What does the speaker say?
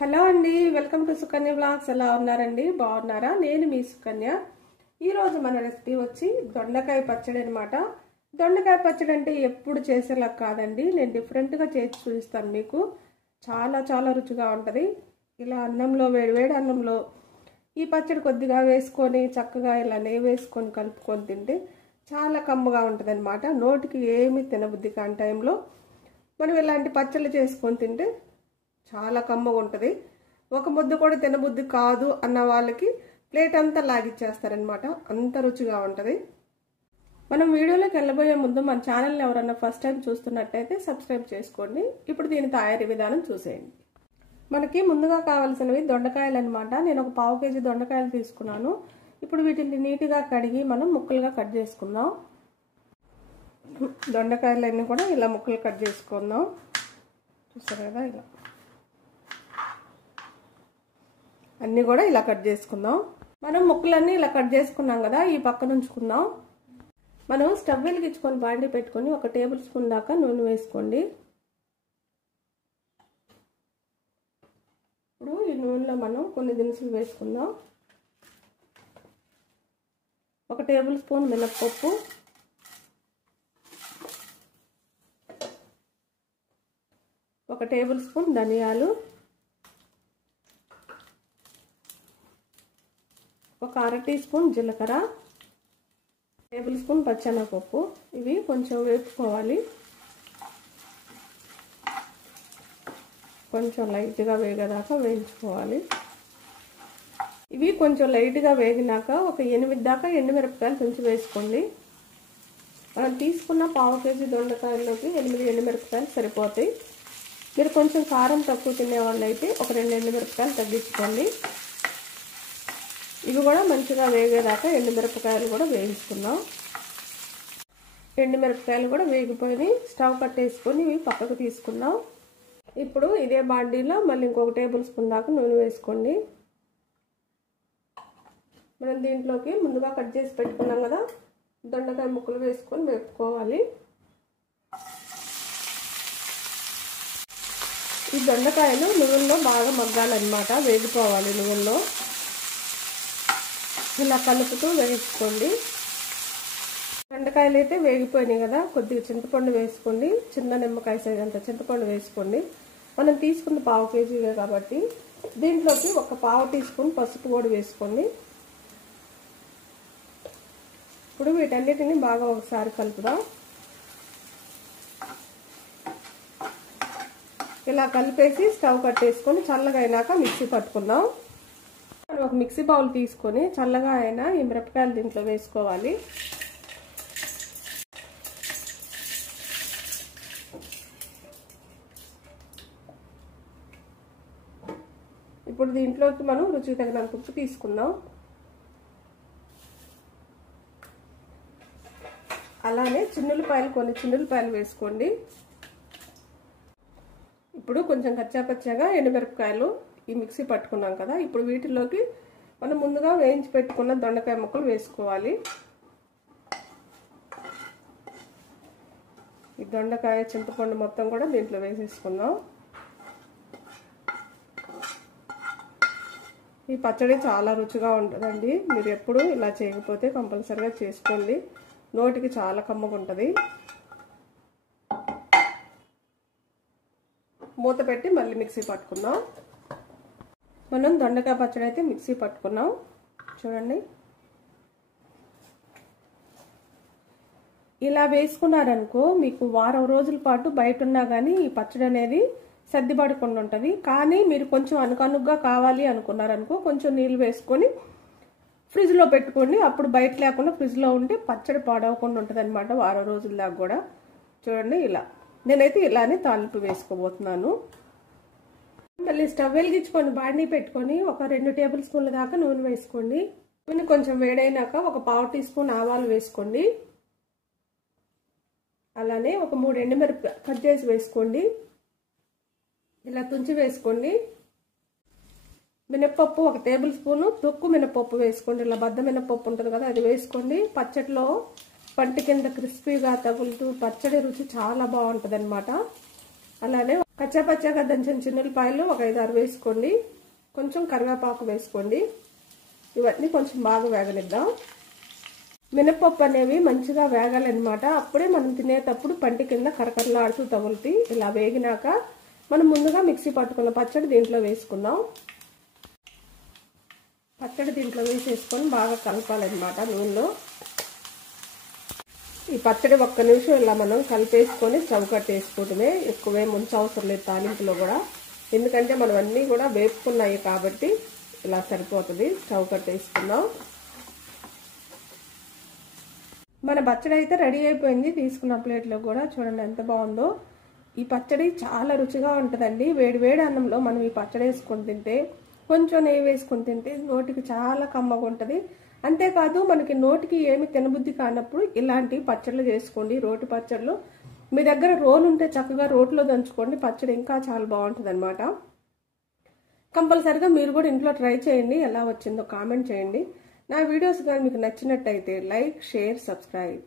Hello అండి, welcome to Sukanya blogs. ఎలా ఉన్నారండి? బాగున్నారా? నేను మీ సుకన్య. ఈరోజు మన రెసిపీ వచ్చి దొండకాయ పచ్చడి అనమాట. దొండకాయ పచ్చడి అంటే ఎప్పుడు చేసేలా కాదండి, నేను డిఫరెంట్గా చేసి చూపిస్తాను మీకు. చాలా చాలా రుచిగా ఉంటుంది. ఇలా అన్నంలో, వేడి అన్నంలో ఈ పచ్చడి కొద్దిగా వేసుకొని చక్కగా ఇలా నెయ్యి వేసుకొని కలుపుకొని తింటే చాలా కమ్మగా ఉంటుంది అనమాట. నోటికి ఏమీ తినబుద్ధి కాని టైంలో మనం ఇలాంటి పచ్చళ్ళు చేసుకొని తింటే చాలా కమ్మగా ఉంటుంది. ఒక ముద్ద కూడా తినబుద్ధి కాదు అన్న వాళ్ళకి ప్లేట్ అంతా లాగిచ్చేస్తారనమాట, అంత రుచిగా ఉంటుంది. మనం వీడియోలోకి వెళ్ళబోయే ముందు మన ఛానల్ని ఎవరన్నా ఫస్ట్ టైం చూస్తున్నట్టయితే సబ్స్క్రైబ్ చేసుకోండి. ఇప్పుడు దీని తయారీ విధానం చూసేయండి. మనకి ముందుగా కావాల్సినవి దొండకాయలు అనమాట. నేను ఒక 1/2 కేజీ దొండకాయలు తీసుకున్నాను. ఇప్పుడు వీటిని నీట్గా కడిగి మనం ముక్కలుగా కట్ చేసుకుందాం. దొండకాయలన్నీ కూడా ఇలా ముక్కలు కట్ చేసుకుందాం. చూసారు కదా, ఇలా అన్నీ కూడా ఇలా కట్ చేసుకుందాం. మనం ముక్కలన్నీ ఇలా కట్ చేసుకున్నాం కదా, ఈ పక్కన ఉంచుకుందాం. మనం స్టవ్ వెలిగించుకొని బాండి పెట్టుకొని 1 టేబుల్ స్పూన్ దాకా నూనె వేసుకోండి. ఇప్పుడు ఈ నూనెలో మనం కొన్ని దినుసులు వేసుకుందాం. 1 టేబుల్ స్పూన్ మినప్పప్పు, 1 టేబుల్ స్పూన్ ధనియాలు, 1 అర టీ స్పూన్ జీలకర్ర, 1 టేబుల్ స్పూన్ పచ్చెనగపప్పు. ఇవి కొంచెం వేపుకోవాలి. కొంచెం లైట్గా వేగేదాకా వేయించుకోవాలి. ఇవి కొంచెం లైట్గా వేగినాక ఒక 8 దాకా ఎండుమిరపకాయలు కొంచెం వేసుకోండి. మనం తీసుకున్న 1/2 కేజీ దొండకాయల్లోకి 8 ఎండుమిరపకాయలు సరిపోతాయి. మీరు కొంచెం కారం తక్కువ తినే వాళ్ళు అయితే ఒక 2 ఎండుమిరపకాయలు తగ్గించుకోండి. ఇవి కూడా మంచిగా వేగేదాకా ఎండుమిరపకాయలు కూడా వేయించుకుందాం. ఎండుమిరపకాయలు కూడా వేగిపోయి స్టవ్ కట్టేసుకొని ఇవి పక్కకు తీసుకుందాం. ఇప్పుడు ఇదే బాండీలో మళ్ళీ ఇంకొక టేబుల్ స్పూన్ దాకా నూనె వేసుకోండి. మనం దీంట్లోకి ముందుగా కట్ చేసి పెట్టుకున్నాం కదా దొండకాయ ముక్కలు వేసుకొని వేపుకోవాలి. ఈ దొండకాయలు నువ్వుల్లో బాగా మగ్గాలన్నమాట, వేగిపోవాలి నువ్వుల్లో. ఇలా కలుపుతూ వేసుకోండి. దొండకాయలు అయితే వేగిపోయినాయి కదా, కొద్దిగా చింతపండు వేసుకోండి. చిన్న నిమ్మకాయ సైజ్ అంత చింతపండు వేసుకోండి. మనం తీసుకున్న 1/2 కేజీగా కాబట్టి దీంట్లోకి 1/4 టీ స్పూన్ పసుపు కూడా వేసుకోండి. ఇప్పుడు వీటన్నిటిని బాగా ఒకసారి కలుపుదాం. ఇలా కలిపేసి స్టవ్ కట్టేసుకొని చల్లగా అయినాక మిక్సీ పట్టుకుందాం. ఒక మిక్సీ బౌల్ తీసుకొని చల్లగా అయినా ఈ మిరపకాయలు దీంట్లో వేసుకోవాలి. ఇప్పుడు దీంట్లోకి మనం రుచికి తగినంత ఉప్పు తీసుకుందాం. అలానే కొన్ని చిన్నులపాయలు వేసుకోండి. ఇప్పుడు కొంచెం కచ్చాపచ్చాగా ఎండుమిరపకాయలు ఈ మిక్సీ పట్టుకున్నాం కదా, ఇప్పుడు వీటిలోకి మనం ముందుగా వేయించి పెట్టుకున్న దొండకాయ ముక్కలు వేసుకోవాలి. ఈ దొండకాయ చింతపండు మొత్తం కూడా దీంట్లో వేసేసుకుందాం. ఈ పచ్చడి చాలా రుచిగా ఉంటుందండి. మీరు ఎప్పుడు ఇలా చేయకపోతే కంపల్సరిగా చేసుకోండి, నోటికి చాలా కమ్మగా ఉంటుంది. మూత పెట్టి మళ్ళీ మిక్సీ పట్టుకుందాం. మనం దొండకాయ పచ్చడి అయితే మిక్సీ పట్టుకున్నాం. చూడండి, ఇలా వేసుకున్నారనుకో మీకు వారం రోజుల పాటు బయట ఉన్నా కానీ ఈ పచ్చడి అనేది సర్దిపడకుండా ఉంటుంది. కానీ మీరు కొంచెం అనుకనుగ్గా కావాలి అనుకున్నారనుకో కొంచెం నీళ్ళు వేసుకొని ఫ్రిడ్జ్లో పెట్టుకోండి. అప్పుడు బయట లేకుండా ఫ్రిడ్జ్లో ఉంటే పచ్చడి పాడవకుండా ఉంటుంది అనమాట వారం రోజుల దాకా కూడా. చూడండి, ఇలా నేనైతే ఇలానే తాలింపు వేసుకోబోతున్నాను. మళ్ళీ స్టవ్ వెలిగించుకొని బాండీ పెట్టుకొని ఒక 2 టేబుల్ స్పూన్ల దాకా నూనె వేసుకోండి. నూనె కొంచెం వేడైనాక ఒక 1/4 టీ స్పూన్ ఆవాలు వేసుకోండి. అలానే ఒక 3 ఎండుమిరపకాయలు కట్ చేసి వేసుకోండి. ఇలా తుంచి వేసుకోండి. మినప్పప్పు 1 టేబుల్ స్పూను తొక్కు మినప్పప్పు వేసుకోండి. ఇలా బద్ద మినప్పప్పు ఉంటుంది కదా, అది వేసుకోండి. పచ్చడిలో పంటి కింద క్రిస్పీగా తగులుతూ పచ్చడి రుచి చాలా బాగుంటుంది అనమాట. అలానే కచ్చాపచ్చాగా దంచిన చిన్నులపాయలు ఒక 5-6 వేసుకోండి. కొంచెం కరివేపాకు వేసుకోండి. ఇవన్నీ కొంచెం బాగా వేగనిద్దాం. మినపప్పు అనేవి మంచిగా వేగాలన్నమాట. అప్పుడే మనం తినేటప్పుడు పంటి కింద కరకరలాడుతూ తగులుతాయి. ఇలా వేగినాక మనం ముందుగా మిక్సీ పట్టుకున్న పచ్చడి దీంట్లో వేసుకుందాం. పచ్చడి దీంట్లో వేసేసుకొని బాగా కలపాలన్నమాట నూనెలో. ఈ పచ్చడి 1 నిమిషం ఇలా మనం కలిపేసుకొని స్టవ్ కట్టేసుకోవడమే. ఎక్కువే ముంచవసరం లేదు తాలింపులో కూడా, ఎందుకంటే మనం అన్నీ కూడా వేపుకున్నాయి కాబట్టి ఇలా సరిపోతుంది. స్టవ్ కట్టేసుకుందాం. మన పచ్చడి అయితే రెడీ అయిపోయింది. తీసుకున్న ప్లేట్లో కూడా చూడండి ఎంత బాగుందో. ఈ పచ్చడి చాలా రుచిగా ఉంటుందండి. వేడి వేడి అన్నంలో మనం ఈ పచ్చడి వేసుకొని తింటే, కొంచెం నెయ్యి వేసుకొని తింటే నోటికి చాలా కమ్మగా ఉంటుంది. అంతేకాదు మనకి నోటికి ఏమి తినబుద్ధి కానప్పుడు ఇలాంటి పచ్చళ్ళు చేసుకోండి. రోటి పచ్చళ్ళు మీ దగ్గర రోలు ఉంటే చక్కగా రోట్లో దంచుకోండి. పచ్చడి ఇంకా చాలా బాగుంటుంది అనమాట. కంపల్సరిగా మీరు కూడా ఇంట్లో ట్రై చేయండి. ఎలా వచ్చిందో కామెంట్ చేయండి. నా వీడియోస్ కానీ మీకు నచ్చినట్టయితే లైక్, షేర్, సబ్స్క్రైబ్.